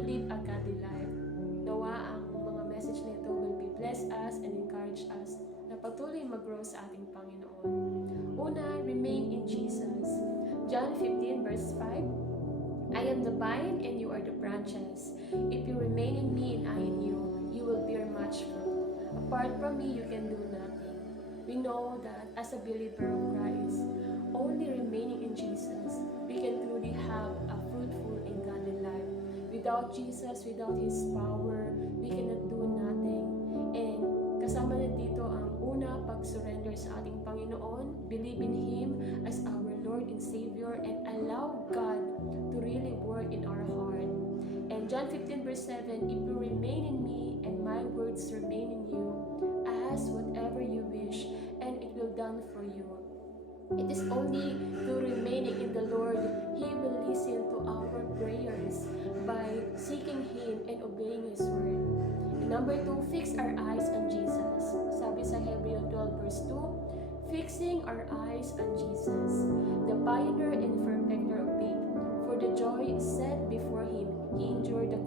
to live a godly life. Nawa ang mga message nito will be bless us and encourage us na patuloy mag-grow sa ating Panginoon. Una, remain in Jesus. John 15 verse 5, I am the vine and you are the branches. If you remain in me and I in you, you will bear much fruit. Apart from me, you can do nothing. We know that as a believer of Christ, only remaining in Jesus, we can truly have a fruitful and godly life. Without Jesus, without His power, we cannot do nothing. And kasama na dito ang una, pag-surrender sa ating Panginoon, believe in Him as our Lord and Savior, and allow God to really work in our heart. And John 15 verse 7, if you remain in me and my words remain in you, ask whatever you wish and it will done for you. It is only through remaining in the Lord, He will listen to our prayers by seeking Him and obeying His word. And number 2, fix our eyes on Jesus. Sabi sa Hebrew 12 verse 2, fixing our eyes on Jesus, the pioneer and perfecter of faith. For the joy set before Him, He endured the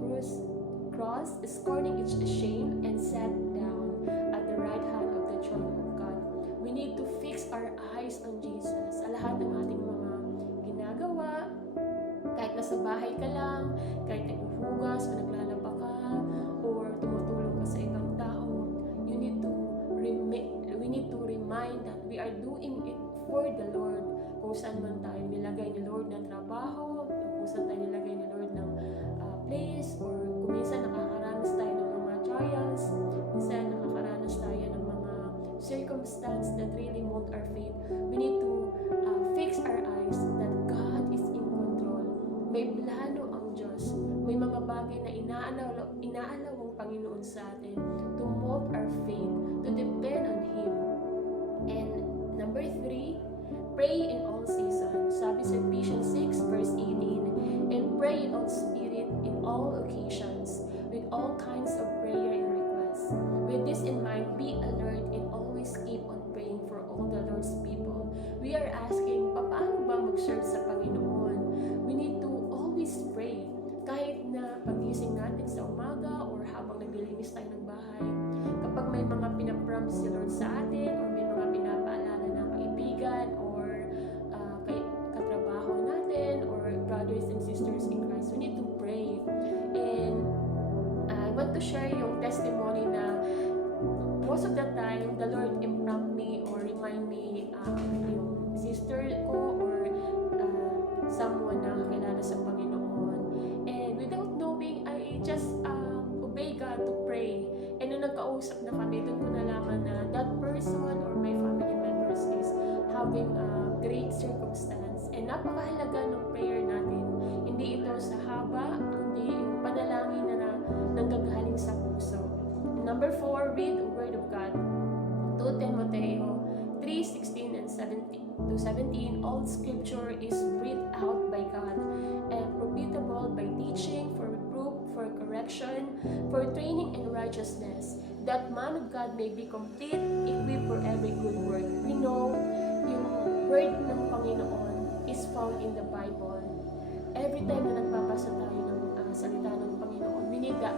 cross, scorning its shame, and sat down at the right hand of the throne of God. We need to fix our eyes on Jesus sa lahat ng ating mga ginagawa. Kahit nasa bahay ka lang, kahit naghuhugas o naglalaba ka, or tumutulong ka sa ibang tao, we need to remind that we are doing it for the Lord. Kung saan man tayo nilagay ni Lord ng trabaho, kung saan tayo nilagay ni Lord ng place, or kung minsan nakakaranas tayo ng mga trials, minsan nakakaranas tayo ng mga circumstance that really mold our faith. We need to fix our eyes that God is in control. May plano ang Diyos. May mga bagay na inaalaw ang Panginoon sa atin to mold our faith, to depend on Him. And number 3, pray in all seasons. Sabi sa Ephesians 6 verse 18, and pray in all spirit, in all occasions, with all kinds of prayer and requests. With this in mind, be alert and always keep on praying for all the Lord's people. We are asking, paano ba mag-serve sa Panginoon? We need to always pray. Kahit na pagising natin sa umaga or habang naglilinis tayo ng bahay, kapag may mga pinapromise si Lord sa atin, or may mga pinapaalala na kaibigan, or katrabaho natin, or brothers and sisters in Christ, we need to pray. And I want to share yung testimony na most of the time, the Lord imprompt me or remind me yung sister ko or someone na kakilala sa Panginoon. And without knowing, I just obey God to pray. And nung nagkausap na kami, doon ko nalaman na that person or my family members is having a great circumstance. And napakahalaga ng prayer natin. Hindi ito sa haba, kundi yung panalangin na nanggagaling sa puso. Number 4, read the Word of God. 2 Timothy 3:16 and 17, all Scripture is breathed out by God and profitable by teaching, for reproof, for correction, for training in righteousness, that man of God may be complete, equipped for every good work. We know yung Word ng Panginoon is found in the Bible. Every time na nagbabasa tayo ng salita ng Panginoon, we need the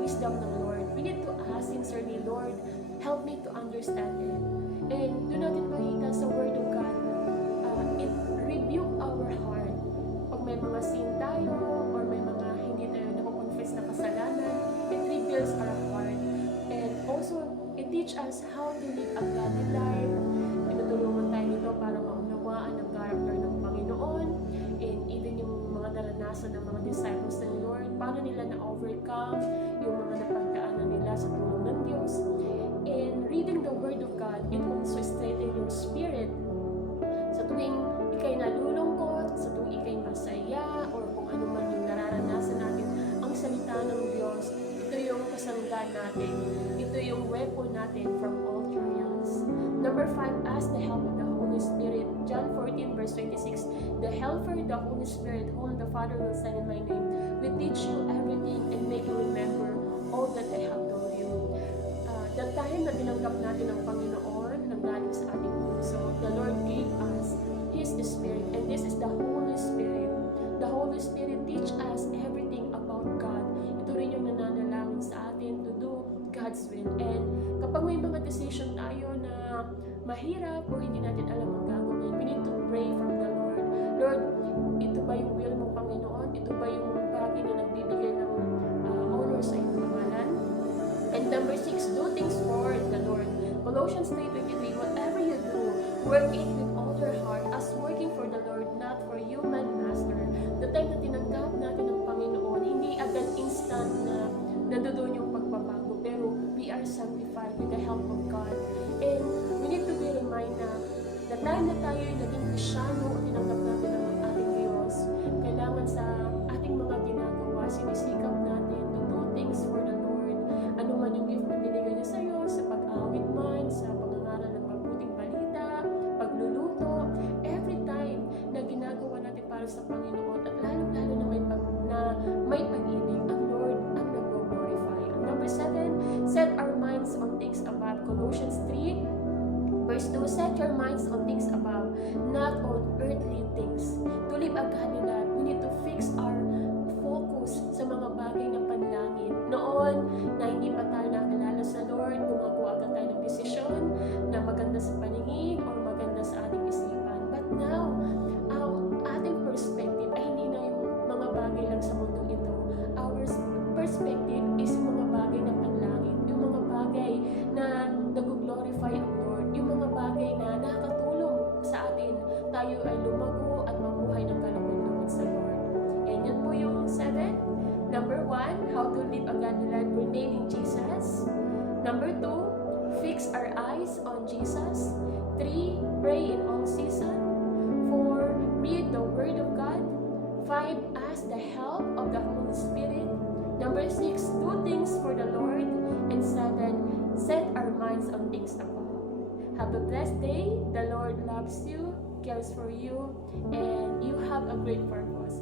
wisdom ng Lord. We need to ask sincerely, Lord, help me to understand it. And do natin makita sa Word of God, it rebuke our heart. Pag may mga sin tayo, or may mga hindi tayo nakukonfess na kasalanan, it reveals our heart. And also, it teach us how to live a godly life. Tinutulungan tayo nito para maunawaan ang character ng Panginoon, and even yung mga naranasan ng mga disciples ng Lord, paano nila na-overcome yung mga napagdaanan nila sa tulong ng Diyos. And reading the Word of God, it also strengthens your spirit. Sa tuwing ikay nalulungkot, sa tuwing ikay masaya, or kung ano man yung nararanasan natin, ang salita ng Diyos, ito yung kasanggan natin. Ito yung weapon natin from all trials. Number 5, ask the help of the Holy Spirit. John 14 verse 26, the Helper, the Holy Spirit, whom the Father will send in my name, will teach you everything and make you remember all that I have told you. The time na tinanggap natin ang Panginoon, nanggaling sa ating puso, the Lord gave us His Spirit, and this is the Holy Spirit. The Holy Spirit teach us everything about God. Kapag may mga decision tayo na mahirap o hindi natin alam ang gagawin, we need to pray from the Lord. Lord, ito ba yung will mo, Panginoon? Ito ba yung bagay na nagbibigay ng honor sa iyong pangalan? And number 6, do things for the Lord. Colossians 3:23, whatever you do, work it with all your heart as working for the Lord, not for human master. The time na tinanggap natin ng Panginoon, hindi agad instant na nandoon yung pagbabago, pero we are sanctified with the help of God. And we need to be reminded na the time na tayo ay naging Kristyano o tinanggap natin ng ating Diyos, kailangan sa ating mga ginagawa, sinisikap natin to do things for the Lord. Ano man yung gift na binigay niya sa iyo, sa pag-awit man, sa pangangaral ng mabuting balita, pagluluto, every time na ginagawa natin para sa Panginoon, at lalong-lalo na may pag-ibig, ang Lord ang nag-glorify. Number 7, set our minds on things above. Colossians 3, verse 2, set your minds on things above, not on earthly things. To live a godly life, we need to fix our focus sa mga bagay na panlangit. Noon, na hindi pa tayo nakilala sa Lord, gumagawa agad tayo ng desisyon na maganda sa paningin o maganda sa ating isipan. But now, ang ating perspective ay hindi na yung mga bagay lang sa mundo ito. Our perspective is yung mga bagay na panlangit, yung mga bagay na nag-glorify ang Lord, yung mga bagay na nakakatulong sa atin. Tayo ay lumago at mamuhay ng kalugod-lugod sa Lord. And yan po yung 7. Number 1, how to live a godly life, remain in Jesus. Number 2, fix our eyes on Jesus. 3, pray in all season. 4, read the Word of God. 5, ask the help of the Holy Spirit. Number 6, do things for the Lord. And 7, set our minds on things above. Have a blessed day. The Lord loves you, cares for you, and you have a great purpose.